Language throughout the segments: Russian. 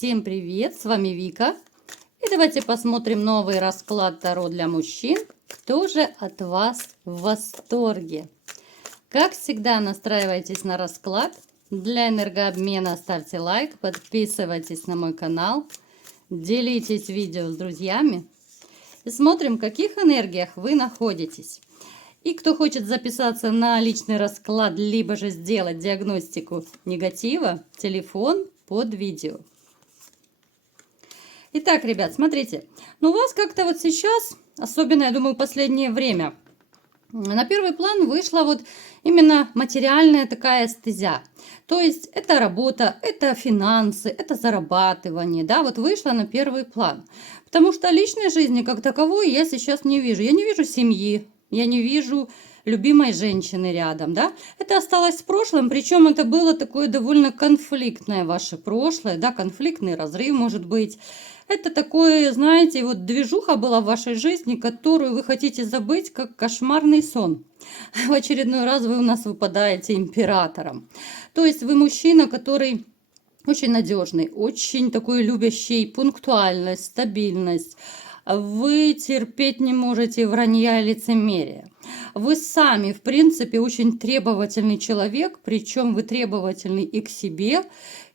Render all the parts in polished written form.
Всем привет, с вами Вика. И давайте посмотрим новый расклад Таро для мужчин. Кто же от вас в восторге? Как всегда, настраивайтесь на расклад. Для энергообмена ставьте лайк, подписывайтесь на мой канал, делитесь видео с друзьями. И смотрим, в каких энергиях вы находитесь. И кто хочет записаться на личный расклад, либо же сделать диагностику негатива, телефон под видео. Итак, ребят, смотрите, у вас как-то вот сейчас, особенно, я думаю, в последнее время, на первый план вышла вот именно материальная такая стезя. То есть это работа, это финансы, это зарабатывание, да, вот вышла на первый план. Потому что личной жизни как таковой я сейчас не вижу. Я не вижу семьи, я не вижу любимой женщины рядом, да. Это осталось в прошлом, причем это было такое довольно конфликтное ваше прошлое, да, конфликтный разрыв может быть. Это такое, знаете, вот движуха была в вашей жизни, которую вы хотите забыть, как кошмарный сон. В очередной раз вы у нас выпадаете императором. То есть вы мужчина, который очень надежный, очень такой любящий пунктуальность, стабильность. Вы терпеть не можете вранья и лицемерия. Вы сами, в принципе, очень требовательный человек, причем вы требовательный и к себе,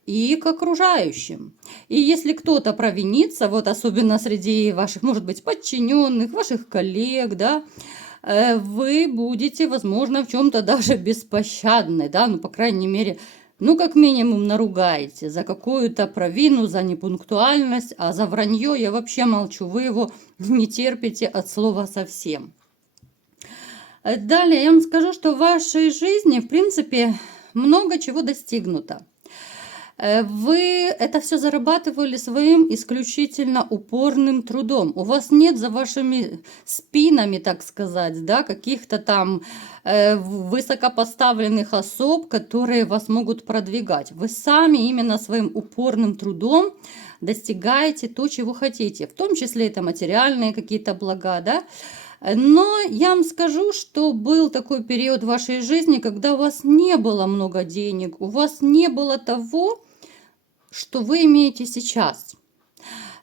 и к окружающим. И если кто-то провинится, вот особенно среди ваших, может быть, подчиненных, ваших коллег, да, вы будете, возможно, в чем-то даже беспощадны, да, ну, по крайней мере, ну, как минимум, наругаете за какую-то провину, за непунктуальность, а за вранье я вообще молчу, вы его не терпите от слова совсем. Далее я вам скажу, что в вашей жизни, в принципе, много чего достигнуто. Вы это все зарабатывали своим исключительно упорным трудом. У вас нет за вашими спинами, так сказать, да, каких-то там высокопоставленных особ, которые вас могут продвигать. Вы сами именно своим упорным трудом достигаете то, чего хотите. В том числе это материальные какие-то блага, да. Но я вам скажу, что был такой период в вашей жизни, когда у вас не было много денег, у вас не было того, что вы имеете сейчас.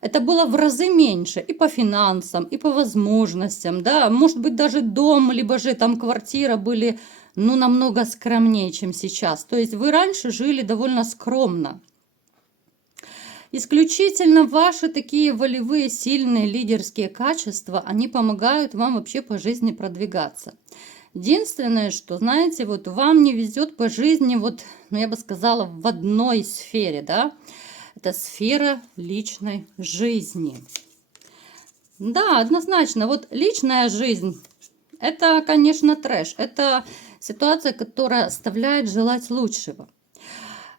Это было в разы меньше и по финансам, и по возможностям, да, может быть, даже дом, либо же там квартира были, ну, намного скромнее, чем сейчас. То есть вы раньше жили довольно скромно. Исключительно ваши такие волевые, сильные лидерские качества, они помогают вам вообще по жизни продвигаться. Единственное, что, знаете, вот вам не везет по жизни, вот, ну, я бы сказала, в одной сфере, да, это сфера личной жизни. Да, однозначно, вот личная жизнь, это, конечно, трэш, это ситуация, которая оставляет желать лучшего.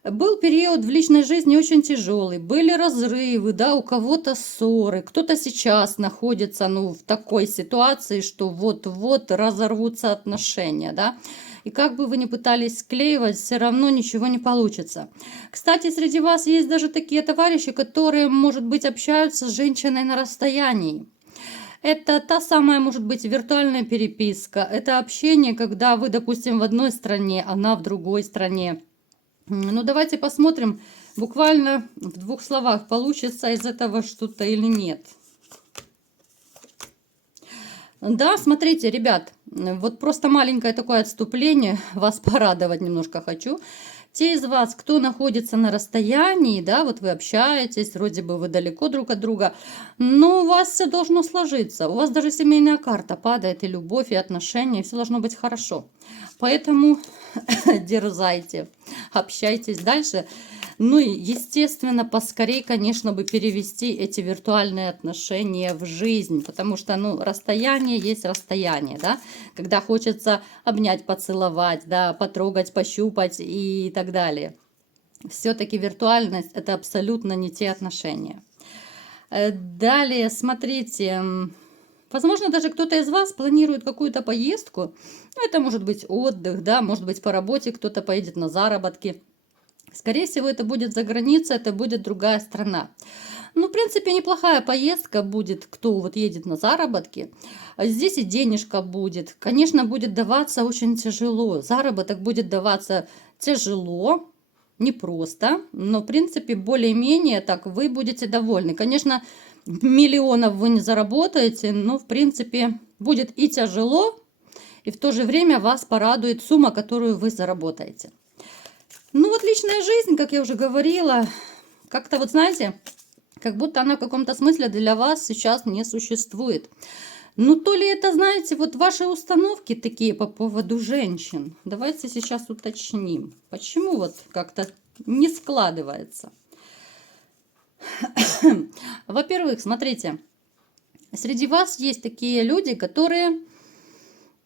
Был период в личной жизни очень тяжелый, были разрывы, да, у кого-то ссоры, кто-то сейчас находится, ну, в такой ситуации, что вот-вот разорвутся отношения, да, и как бы вы ни пытались склеивать, все равно ничего не получится. Кстати, среди вас есть даже такие товарищи, которые, может быть, общаются с женщиной на расстоянии. Это та самая, может быть, виртуальная переписка, это общение, когда вы, допустим, в одной стране, она в другой стране. Ну, давайте посмотрим, буквально в двух словах, получится из этого что-то или нет. Да, смотрите, ребят, вот просто маленькое такое отступление, вас порадовать немножко хочу. Те из вас, кто находится на расстоянии, да, вот вы общаетесь, вроде бы вы далеко друг от друга, но у вас все должно сложиться. У вас даже семейная карта падает, и любовь, и отношения, и все должно быть хорошо. Поэтому дерзайте, общайтесь дальше. Ну и, естественно, поскорей, конечно, бы перевести эти виртуальные отношения в жизнь, потому что, ну, расстояние есть расстояние, да, когда хочется обнять, поцеловать, да, потрогать, пощупать и так далее. Все-таки виртуальность – это абсолютно не те отношения. Далее, смотрите, возможно, даже кто-то из вас планирует какую-то поездку, ну, это может быть отдых, да, может быть, по работе кто-то поедет на заработки. Скорее всего, это будет за границей, это будет другая страна. Ну, в принципе, неплохая поездка будет, кто вот едет на заработки. Здесь и денежка будет. Конечно, будет даваться очень тяжело. Заработок будет даваться тяжело, непросто, но, в принципе, более-менее так вы будете довольны. Конечно, миллионов вы не заработаете, но, в принципе, будет и тяжело, и в то же время вас порадует сумма, которую вы заработаете. Ну вот личная жизнь, как я уже говорила, как-то вот знаете, как будто она в каком-то смысле для вас сейчас не существует. Ну то ли это, знаете, вот ваши установки такие по поводу женщин. Давайте сейчас уточним, почему вот как-то не складывается. Во-первых, смотрите, среди вас есть такие люди, которые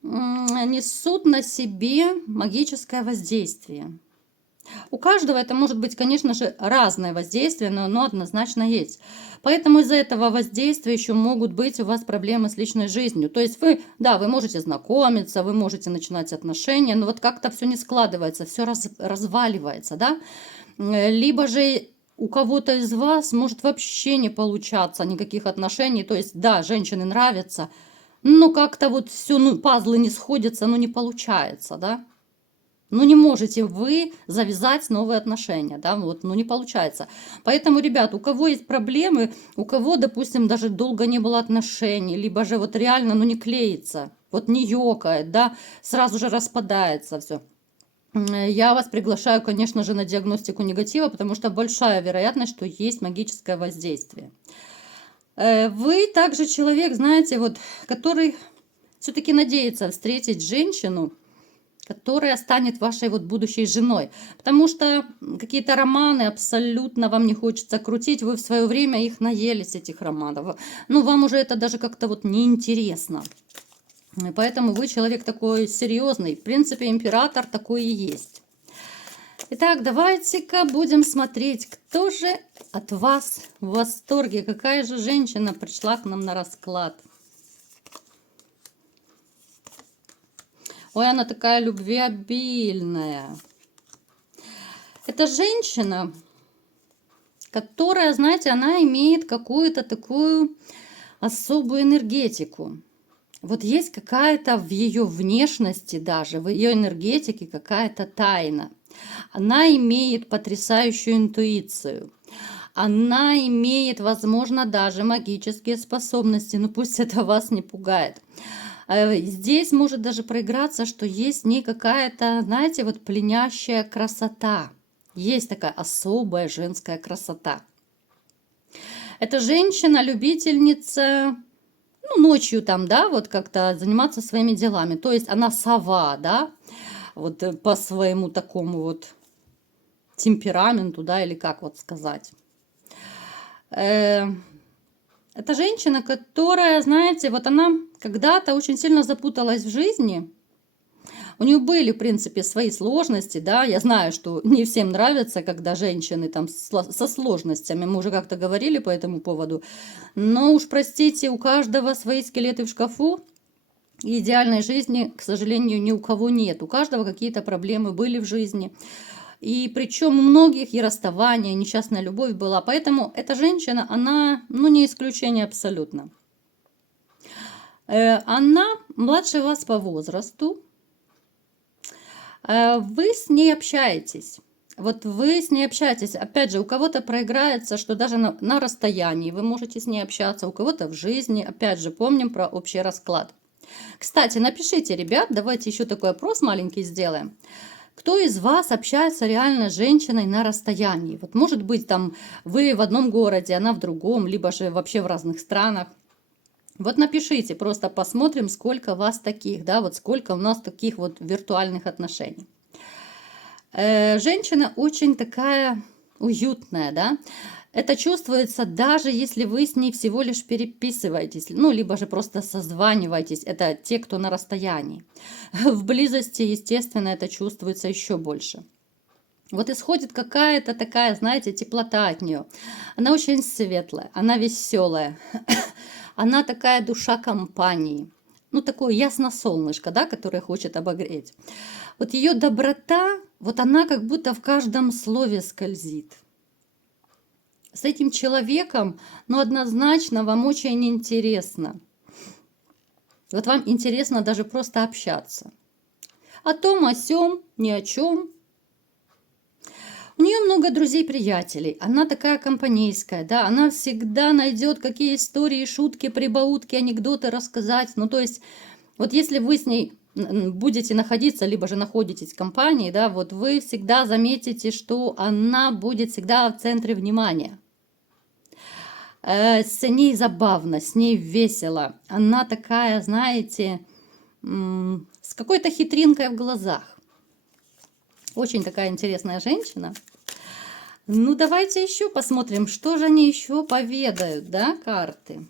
несут на себе магическое воздействие. У каждого это может быть, конечно же, разное воздействие, но оно однозначно есть. Поэтому из-за этого воздействия еще могут быть у вас проблемы с личной жизнью. То есть вы, да, вы можете знакомиться, вы можете начинать отношения, но вот как-то все не складывается, все разваливается, да. Либо же у кого-то из вас может вообще не получаться никаких отношений. То есть, да, женщины нравятся, но как-то вот все, ну, пазлы не сходятся, но не получается, да. Ну, не можете вы завязать новые отношения, да, вот, ну, не получается. Поэтому, ребят, у кого есть проблемы, у кого, допустим, даже долго не было отношений, либо же вот реально, ну, не клеится, вот не ёкает, да, сразу же распадается все. Я вас приглашаю, конечно же, на диагностику негатива, потому что большая вероятность, что есть магическое воздействие. Вы также человек, знаете, вот, который все-таки надеется встретить женщину, которая станет вашей вот будущей женой. Потому что какие-то романы абсолютно вам не хочется крутить. Вы в свое время их наелись, этих романов. Ну, вам уже это даже как-то вот неинтересно. Поэтому вы человек такой серьезный. В принципе, император такой и есть. Итак, давайте-ка будем смотреть, кто же от вас в восторге. Какая же женщина пришла к нам на расклад. Ой, она такая любвеобильная. Это женщина, которая, знаете, она имеет какую-то такую особую энергетику. Вот есть какая-то в ее внешности даже, в ее энергетике какая-то тайна. Она имеет потрясающую интуицию. Она имеет, возможно, даже магические способности. Но пусть это вас не пугает. Здесь может даже проиграться, что есть в ней какая-то, знаете, вот пленящая красота. Есть такая особая женская красота. Эта женщина, любительница, ну, ночью там, да, вот как-то заниматься своими делами. То есть она сова, да, вот по своему такому вот темпераменту, да, или как вот сказать. Это женщина, которая, знаете, вот она когда-то очень сильно запуталась в жизни. У нее были, в принципе, свои сложности, да. Я знаю, что не всем нравится, когда женщины там со сложностями. Мы уже как-то говорили по этому поводу. Но уж простите, у каждого свои скелеты в шкафу. И идеальной жизни, к сожалению, ни у кого нет. У каждого какие-то проблемы были в жизни. И причем у многих и расставание, и несчастная любовь была. Поэтому эта женщина, она, ну, не исключение абсолютно. Она младше вас по возрасту. Вы с ней общаетесь. Вот вы с ней общаетесь. Опять же, у кого-то проиграется, что даже на расстоянии вы можете с ней общаться, у кого-то в жизни. Опять же, помним про общий расклад. Кстати, напишите, ребят, давайте еще такой опрос маленький сделаем. Кто из вас общается реально с женщиной на расстоянии? Вот может быть там вы в одном городе, она в другом, либо же вообще в разных странах. Вот напишите, просто посмотрим, сколько вас таких, да, вот сколько у нас таких вот виртуальных отношений. Женщина очень такая уютная, да. Это чувствуется даже если вы с ней всего лишь переписываетесь, ну, либо же просто созваниваетесь. Это те, кто на расстоянии. В близости, естественно, это чувствуется еще больше. Вот исходит какая-то такая, знаете, теплота от нее. Она очень светлая, она веселая. Она такая душа компании. Ну, такое ясно солнышко, да, которое хочет обогреть. Вот ее доброта, вот она как будто в каждом слове скользит. С этим человеком, ну, однозначно вам очень интересно. Вот вам интересно даже просто общаться. О том, о сём, ни о чем. У нее много друзей-приятелей, она такая компанейская, да, она всегда найдет какие истории, шутки, прибаутки, анекдоты рассказать. Ну, то есть, вот если вы с ней будете находиться, либо же находитесь в компании, да, вот вы всегда заметите, что она будет всегда в центре внимания. С ней забавно, с ней весело. Она такая, знаете, с какой-то хитринкой в глазах. Очень такая интересная женщина. Ну, давайте еще посмотрим, что же они еще поведают, да, карты.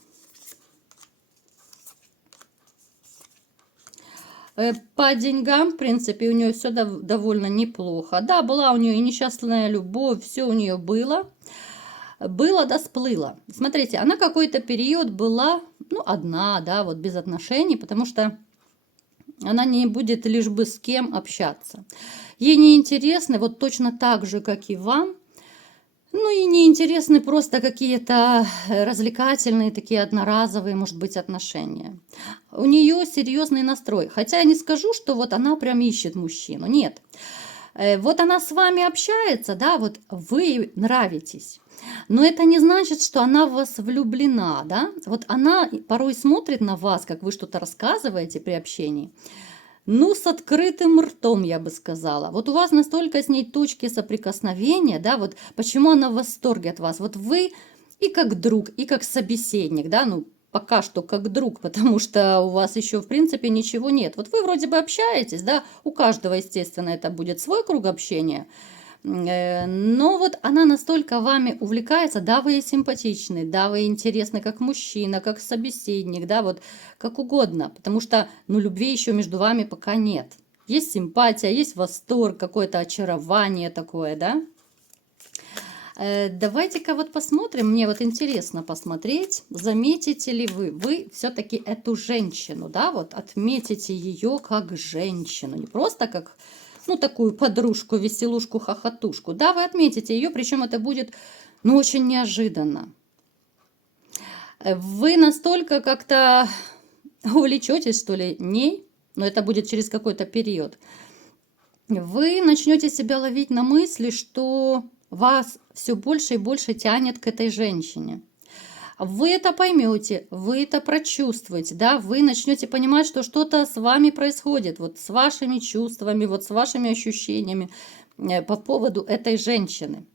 По деньгам, в принципе, у нее все довольно неплохо. Да, была у нее и несчастная любовь, все у нее было. Было да сплыло. Смотрите, она какой-то период была, ну, одна, да, вот без отношений, потому что она не будет лишь бы с кем общаться. Ей не интересны, вот точно так же, как и вам, ну и не интересны просто какие-то развлекательные, такие одноразовые, может быть, отношения. У нее серьезный настрой. Хотя я не скажу, что вот она прям ищет мужчину. Нет. Вот она с вами общается, да, вот вы ей нравитесь. Но это не значит, что она в вас влюблена, да. Вот она порой смотрит на вас, как вы что-то рассказываете при общении. Ну, с открытым ртом, я бы сказала. Вот у вас настолько с ней точки соприкосновения, да, вот почему она в восторге от вас. Вот вы и как друг, и как собеседник, да, ну, пока что как друг, потому что у вас еще, в принципе, ничего нет. Вот вы вроде бы общаетесь, да, у каждого, естественно, это будет свой круг общения, но вот она настолько вами увлекается, да, вы ей симпатичны, да, вы ей интересны как мужчина, как собеседник, да, вот как угодно, потому что, ну, любви еще между вами пока нет. Есть симпатия, есть восторг, какое-то очарование такое, да. Давайте-ка вот посмотрим, мне вот интересно посмотреть, заметите ли вы все-таки эту женщину, да, вот отметите ее как женщину, не просто как, ну, такую подружку, веселушку, хохотушку, да, вы отметите ее, причем это будет, ну, очень неожиданно. Вы настолько как-то увлечетесь, что ли, ней, но это будет через какой-то период, вы начнете себя ловить на мысли, что вас все больше и больше тянет к этой женщине. Вы это поймете, вы это прочувствуете, да, вы начнете понимать, что что-то с вами происходит, вот с вашими чувствами, вот с вашими ощущениями по поводу этой женщины.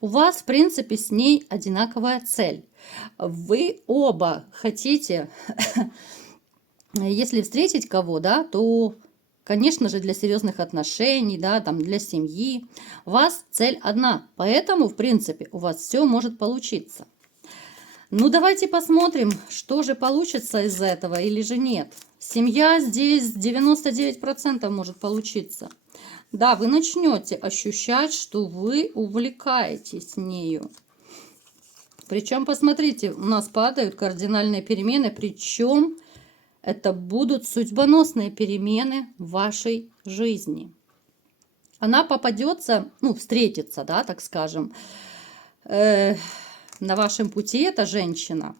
У вас, в принципе, с ней одинаковая цель. Вы оба хотите, если встретить кого, да, то, конечно же, для серьезных отношений, да, там, для семьи. У вас цель одна, поэтому, в принципе, у вас все может получиться. Ну, давайте посмотрим, что же получится из этого или же нет. Семья здесь 99% может получиться. Да, вы начнете ощущать, что вы увлекаетесь нею. Причем, посмотрите, у нас падают кардинальные перемены, причем это будут судьбоносные перемены в вашей жизни. Она попадется, ну, встретится, да, так скажем, на вашем пути эта женщина.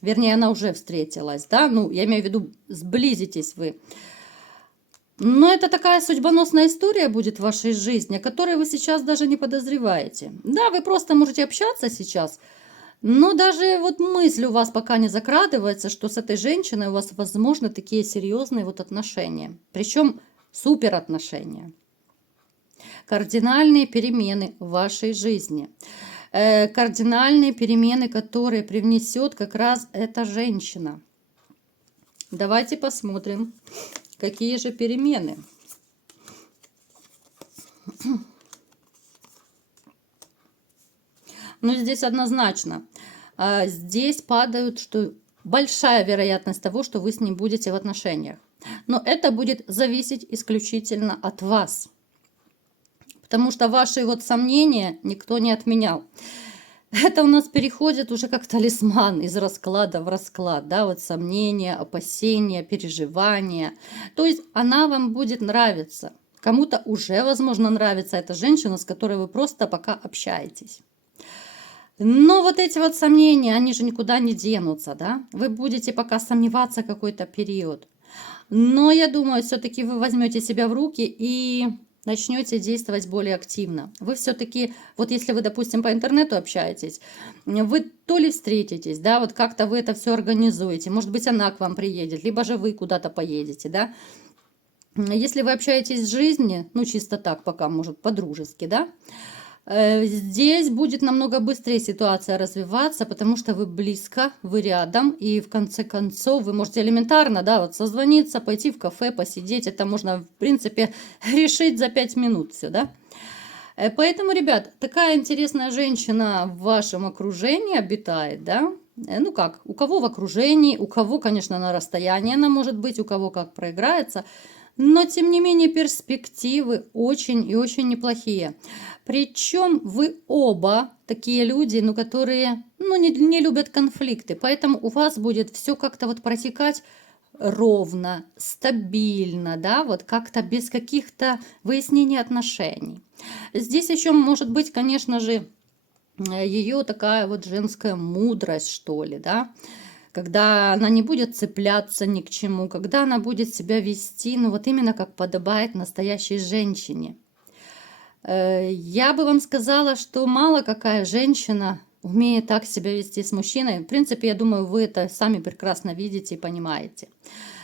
Вернее, она уже встретилась, да, ну, я имею в виду, сблизитесь вы. Но это такая судьбоносная история будет в вашей жизни, о которой вы сейчас даже не подозреваете. Да, вы просто можете общаться сейчас, но даже вот мысль у вас пока не закрадывается, что с этой женщиной у вас возможны такие серьезные вот отношения. Причем супер отношения. Кардинальные перемены в вашей жизни. Кардинальные перемены, которые привнесет как раз эта женщина. Давайте посмотрим, какие же перемены. Ну, здесь однозначно. Здесь падают, что большая вероятность того, что вы с ним будете в отношениях. Но это будет зависеть исключительно от вас. Потому что ваши вот сомнения никто не отменял. Это у нас переходит уже как талисман из расклада в расклад. Да, вот сомнения, опасения, переживания. То есть она вам будет нравиться. Кому-то уже, возможно, нравится эта женщина, с которой вы просто пока общаетесь. Но вот эти вот сомнения, они же никуда не денутся, да? Вы будете пока сомневаться какой-то период. Но я думаю, все-таки вы возьмете себя в руки и начнете действовать более активно. Вы все-таки, вот если вы, допустим, по интернету общаетесь, вы то ли встретитесь, да, вот как-то вы это все организуете, может быть, она к вам приедет, либо же вы куда-то поедете, да. Если вы общаетесь в жизни, ну, чисто так, пока, может, по-дружески, да, здесь будет намного быстрее ситуация развиваться, потому что вы близко, вы рядом, и в конце концов вы можете элементарно, да, вот созвониться, пойти в кафе, посидеть, это можно, в принципе, решить за 5 минут все, да. Поэтому, ребят, такая интересная женщина в вашем окружении обитает, да. Ну как, у кого в окружении, у кого, конечно, на расстоянии она может быть, у кого как проиграется, но, тем не менее, перспективы очень и очень неплохие. Причем вы оба такие люди, ну, которые не любят конфликты. Поэтому у вас будет все как-то вот протекать ровно, стабильно, да, вот как-то без каких-то выяснений отношений. Здесь еще может быть, конечно же, ее такая вот женская мудрость, что ли, да, когда она не будет цепляться ни к чему, когда она будет себя вести, ну вот именно как подобает настоящей женщине. Я бы вам сказала, что мало какая женщина умеет так себя вести с мужчиной. В принципе, я думаю, вы это сами прекрасно видите и понимаете.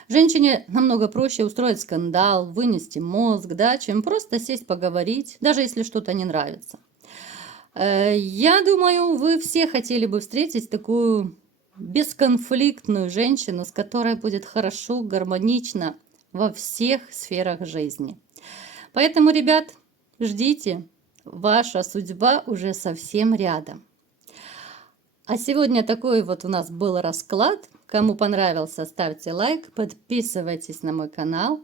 Женщине намного проще устроить скандал, вынести мозг, да, чем просто сесть поговорить, даже если что-то не нравится. Я думаю, вы все хотели бы встретить такую бесконфликтную женщину, с которой будет хорошо, гармонично во всех сферах жизни. Поэтому, ребят, ждите, ваша судьба уже совсем рядом. А сегодня такой вот у нас был расклад. Кому понравился, ставьте лайк, подписывайтесь на мой канал,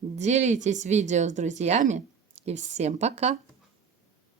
делитесь видео с друзьями и всем пока!